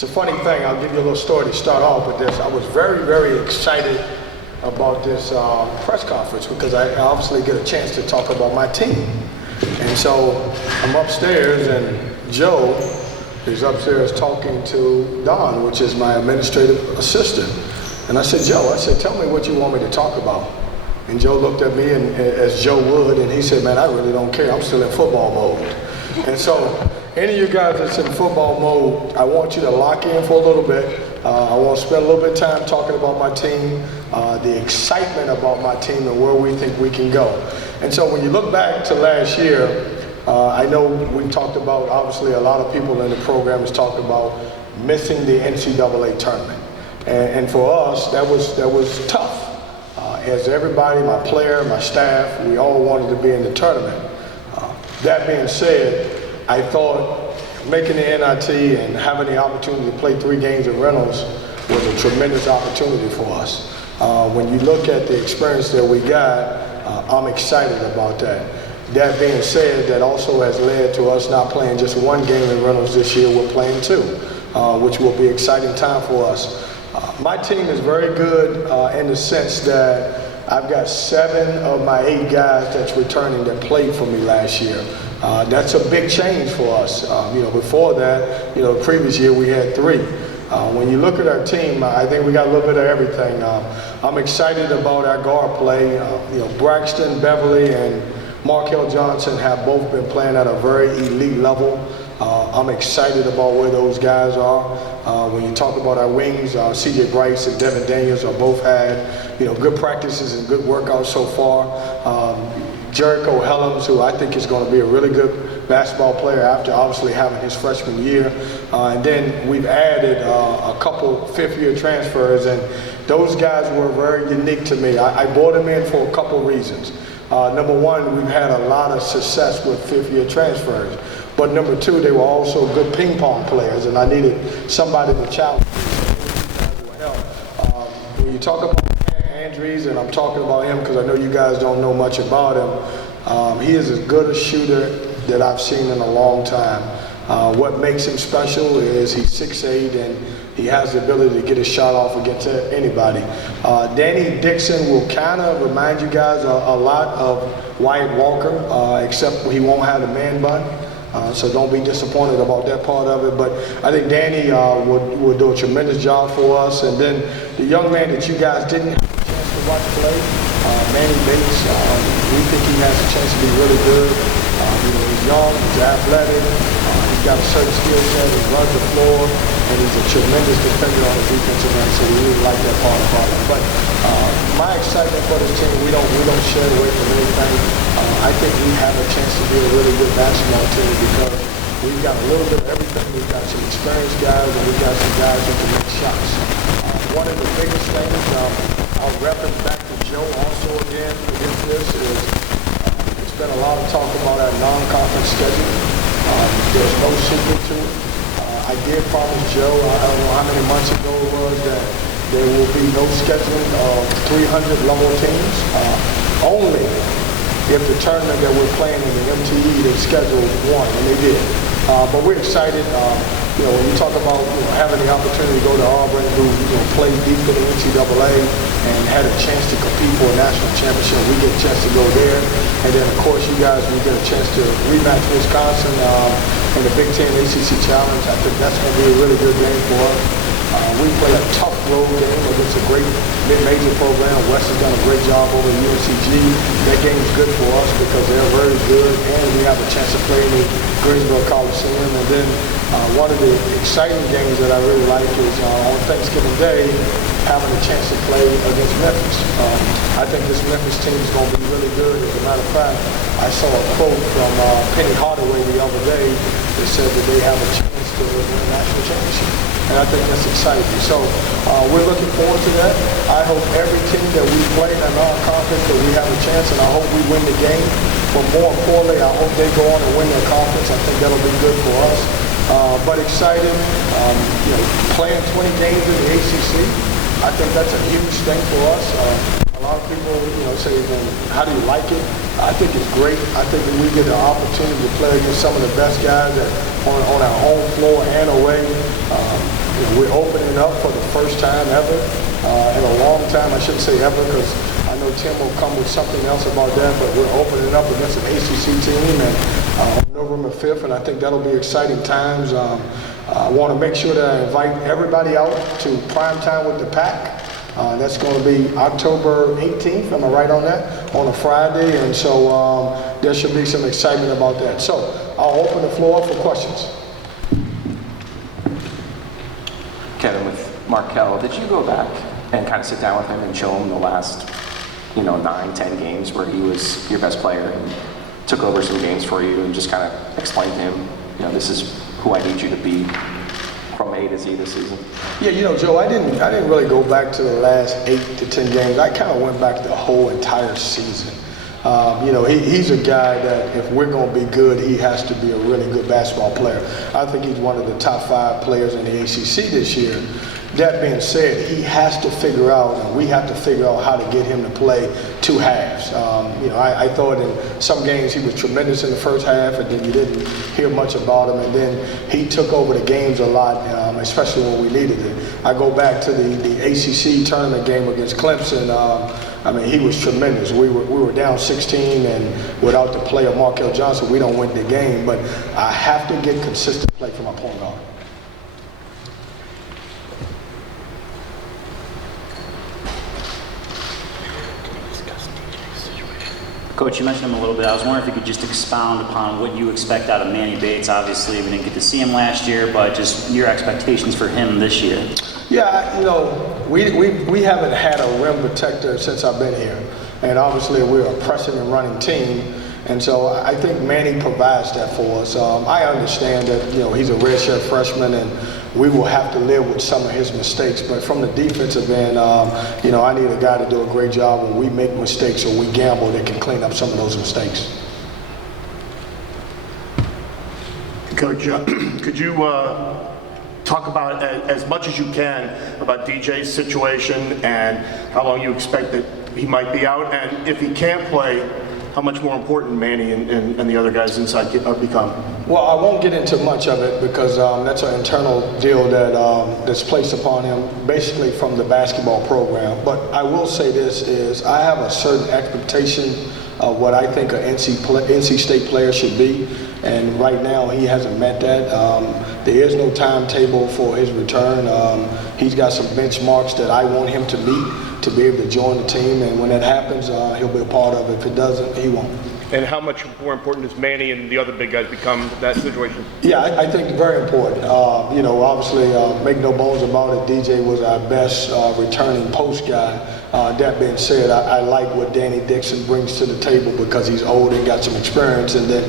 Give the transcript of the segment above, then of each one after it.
It's a funny thing. I'll give you a little story to start off with this. I was very, very excited about this press conference because I obviously get a chance to talk about my team. And so I'm upstairs and Joe is upstairs talking to Don, which is my administrative assistant. And I said, Joe, tell me what you want me to talk about. And Joe looked at me, and as Joe would, and he said, man, I really don't care. I'm still in football mode. And so any of you guys that's in football mode, I want you to lock in for a little bit. I want to spend a little bit of time talking about my team, the excitement about my team and where we think we can go. And so when you look back to last year, I know we talked about, obviously a lot of people in the program has talked about missing the NCAA tournament. And for us, that was tough. As everybody, my player, my staff, we all wanted to be in the tournament. That being said, I thought making the NIT and having the opportunity to play 3 games at Reynolds was a tremendous opportunity for us. When you look at the experience that we got, I'm excited about that. That being said, that also has led to us not playing just 1 game at Reynolds this year, we're playing 2, which will be an exciting time for us. My team is very good in the sense that I've got 7 of my 8 guys that's returning that played for me last year. That's a big change for us. Before that, the previous year we had 3. When you look at our team, I think we got a little bit of everything. I'm excited about our guard play. Braxton, Beverly, and Markel Johnson have both been playing at a very elite level. I'm excited about where those guys are. When you talk about our wings, CJ Bryce and Devin Daniels are both had good practices and good workouts so far. Jericho Helms, who I think is going to be a really good basketball player after obviously having his freshman year. And then we've added a couple 5th-year transfers, and those guys were very unique to me. I brought them in for a couple reasons. Number one, we've had a lot of success with 5th-year transfers. But number 2, they were also good ping pong players, and I needed somebody to challenge them. When you talk about Andrews, and I'm talking about him because I know you guys don't know much about him, he is as good a shooter that I've seen in a long time. What makes him special is he's 6'8", and he has the ability to get a shot off against anybody. Danny Dixon will kind of remind you guys a lot of Wyatt Walker, except he won't have the man bun. So don't be disappointed about that part of it. But I think Danny will do a tremendous job for us. And then the young man that you guys didn't have a chance to watch play, Manny Bates, we think he has a chance to be really good. He's young, he's athletic, he's got a certain skill set, he runs the floor, and he's a tremendous defender on the defensive end, so we really like that part about him. But my excitement for this team, we don't shy away from anything. I think we have a chance to be a really good basketball team because we've got a little bit of everything. We've got some experienced guys, and we've got some guys that can make shots. One of the biggest things, I'll reference back to Joe also again against this, is it's been a lot of talk about our non-conference schedule. There's no secret to it. I did promise Joe, I don't know how many months ago it was, that there will be no scheduling of 300 level teams. Only if the tournament that we're playing in the MTE, they scheduled 1, and they did. But we're excited. When you talk about having the opportunity to go to Auburn, who played deep for the NCAA and had a chance to compete for a national championship, we get a chance to go there. And then, of course, you guys will get a chance to rematch Wisconsin in the Big Ten ACC Challenge. I think that's going to be a really good game for us. We play a tough road game against a great mid-major program. West has done a great job over at UNCG. That game is good for us because they're very good, and we have a chance to play in the Greensboro Coliseum. And then one of the exciting games that I really like is on Thanksgiving Day, having a chance to play against Memphis. I think this Memphis team is going to be really good. As a matter of fact, I saw a quote from Penny Hardaway the other day that said that they have a chance to win a national championship. And I think that's exciting. So we're looking forward to that. I hope every team that we play in our conference that we have a chance, and I hope we win the game. But more importantly, I hope they go on and win their conference. I think that'll be good for us. But excited, playing 20 games in the ACC. I think that's a huge thing for us. A lot of people, say, well, how do you like it? I think it's great. I think that we get the opportunity to play against some of the best guys on our home floor and away. we're opening up for the first time ever in a long time. I shouldn't say ever because I know Tim will come with something else about that, but we're opening up against an ACC team and on November 5th, and I think that'll be exciting times. I want to make sure that I invite everybody out to Prime Time with the Pack. That's going to be October 18th, am I right on that? On a Friday, and so there should be some excitement about that. So I'll open the floor for questions. Kevin, with Markel, did you go back and kind of sit down with him and show him the last, 9, 10 games where he was your best player and took over some games for you and just kind of explain to him, this is who I need you to be from A to Z this season? Yeah, Joe, I didn't really go back to the last 8 to 10 games. I kind of went back the whole entire season. He's a guy that if we're going to be good, he has to be a really good basketball player. I think he's one of the top 5 players in the ACC this year. That being said, he has to figure out, and we have to figure out how to get him to play 2 halves. I thought in some games he was tremendous in the first half, and then you didn't hear much about him, and then he took over the games a lot, especially when we needed it. I go back to the ACC tournament game against Clemson. He was tremendous. We were down 16, and without the play of Markel Johnson, we don't win the game. But I have to get consistent play from my point guard. Coach, you mentioned him a little bit. I was wondering if you could just expound upon what you expect out of Manny Bates. Obviously, we didn't get to see him last year, but just your expectations for him this year. Yeah, we haven't had a rim protector since I've been here. And obviously, we're a pressing and running team. And so I think Manny provides that for us. I understand that, he's a redshirt freshman and we will have to live with some of his mistakes. But from the defensive end, I need a guy to do a great job when we make mistakes or we gamble that can clean up some of those mistakes. Coach, could you talk about as much as you can about DJ's situation and how long you expect that he might be out, and if he can't play, how much more important Manny and the other guys inside become? Well, I won't get into much of it because that's an internal deal that's placed upon him basically from the basketball program. But I will say this is I have a certain expectation of what I think an NC State player should be. And right now he hasn't met that. There is no timetable for his return. He's got some benchmarks that I want him to meet to be able to join the team, and when that happens, he'll be a part of it. If it doesn't, he won't. And how much more important does Manny and the other big guys become that situation? Yeah, I think very important. Obviously, make no bones about it, DJ was our best returning post guy. That being said, I like what Danny Dixon brings to the table because he's old and got some experience, and then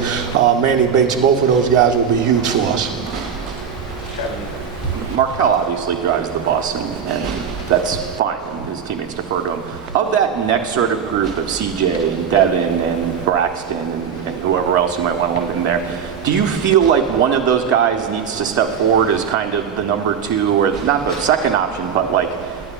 Manny Bates, both of those guys will be huge for us. Markel obviously drives the bus, and that's fine. His teammates defer to him. Of that next sort of group of CJ and Devin and Braxton and whoever else you might want to lump in there, do you feel like one of those guys needs to step forward as kind of the number 2, or not the second option, but like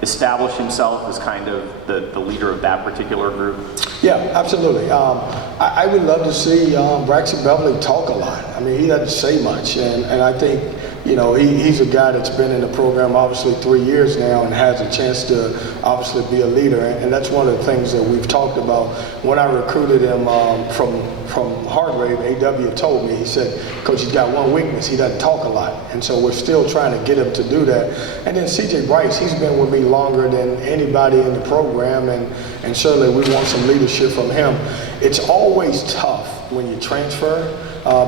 establish himself as kind of the leader of that particular group? Yeah, absolutely. I would love to see Braxton Beverly talk a lot. He doesn't say much, and I think he's a guy that's been in the program obviously 3 years now and has a chance to obviously be a leader. And that's one of the things that we've talked about. When I recruited him from Hargrave, AW told me, he said, Coach, he's got one weakness, he doesn't talk a lot. And so we're still trying to get him to do that. And then CJ Bryce, he's been with me longer than anybody in the program, and certainly we want some leadership from him. It's always tough when you transfer.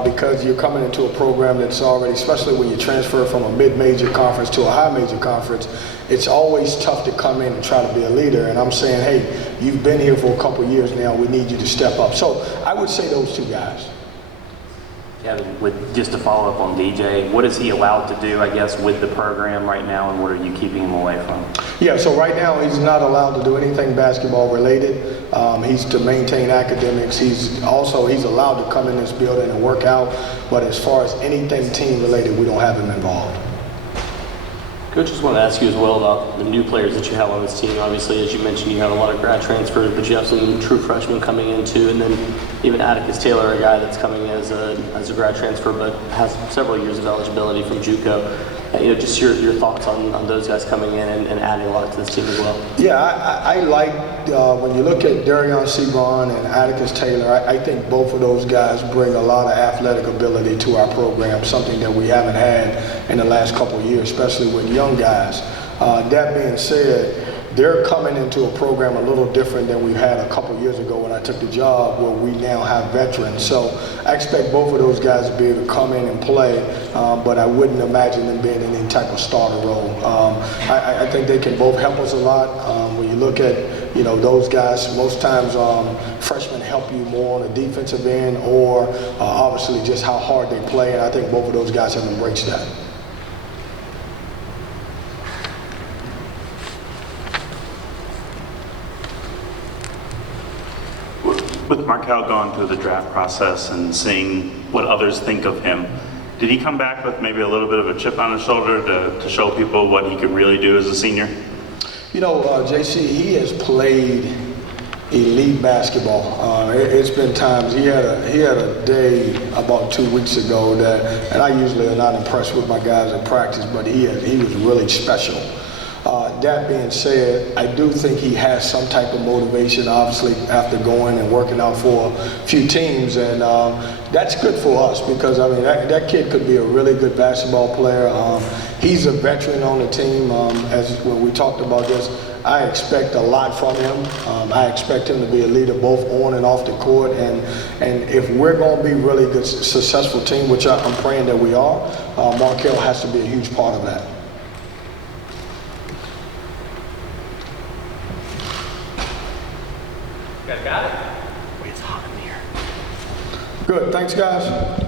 Because you're coming into a program that's already, especially when you transfer from a mid-major conference to a high-major conference, it's always tough to come in and try to be a leader. And I'm saying, hey, you've been here for a couple years now, we need you to step up. So I would say those 2 guys. Just to follow up on DJ, what is he allowed to do, I guess, with the program right now, and what are you keeping him away from? Yeah, so right now he's not allowed to do anything basketball related. He's to maintain academics. He's allowed to come in this building and work out, but as far as anything team related, we don't have him involved. Coach, just want to ask you as well about the new players that you have on this team. Obviously, as you mentioned, you have a lot of grad transfers, but you have some true freshmen coming in too, and then Even Atticus Taylor, a guy that's coming in as a grad transfer, but has several years of eligibility from JUCO. Just your thoughts on those guys coming in and adding a lot to this team as well. Yeah, I like, when you look at Darion Sebron and Atticus Taylor, I think both of those guys bring a lot of athletic ability to our program, something that we haven't had in the last couple of years, especially with young guys. That being said, they're coming into a program a little different than we had a couple years ago when I took the job, where we now have veterans. So I expect both of those guys to be able to come in and play, but I wouldn't imagine them being in any type of starter role. I think they can both help us a lot. When you look at those guys, most times freshmen help you more on the defensive end, or obviously just how hard they play, and I think both of those guys have embraced that. With Markel going through the draft process and seeing what others think of him, did he come back with maybe a little bit of a chip on his shoulder to show people what he could really do as a senior? JC, he has played elite basketball. It's been times he had a day about 2 weeks ago that, and I usually am not impressed with my guys in practice, but he was really special. That being said, I do think he has some type of motivation, obviously, after going and working out for a few teams, and that's good for us because, I mean, that kid could be a really good basketball player. He's a veteran on the team. As when we talked about this, I expect a lot from him. I expect him to be a leader both on and off the court, and if we're going to be really good, successful team, which I'm praying that we are, Markel has to be a huge part of that. You guys got it? Good, thanks guys.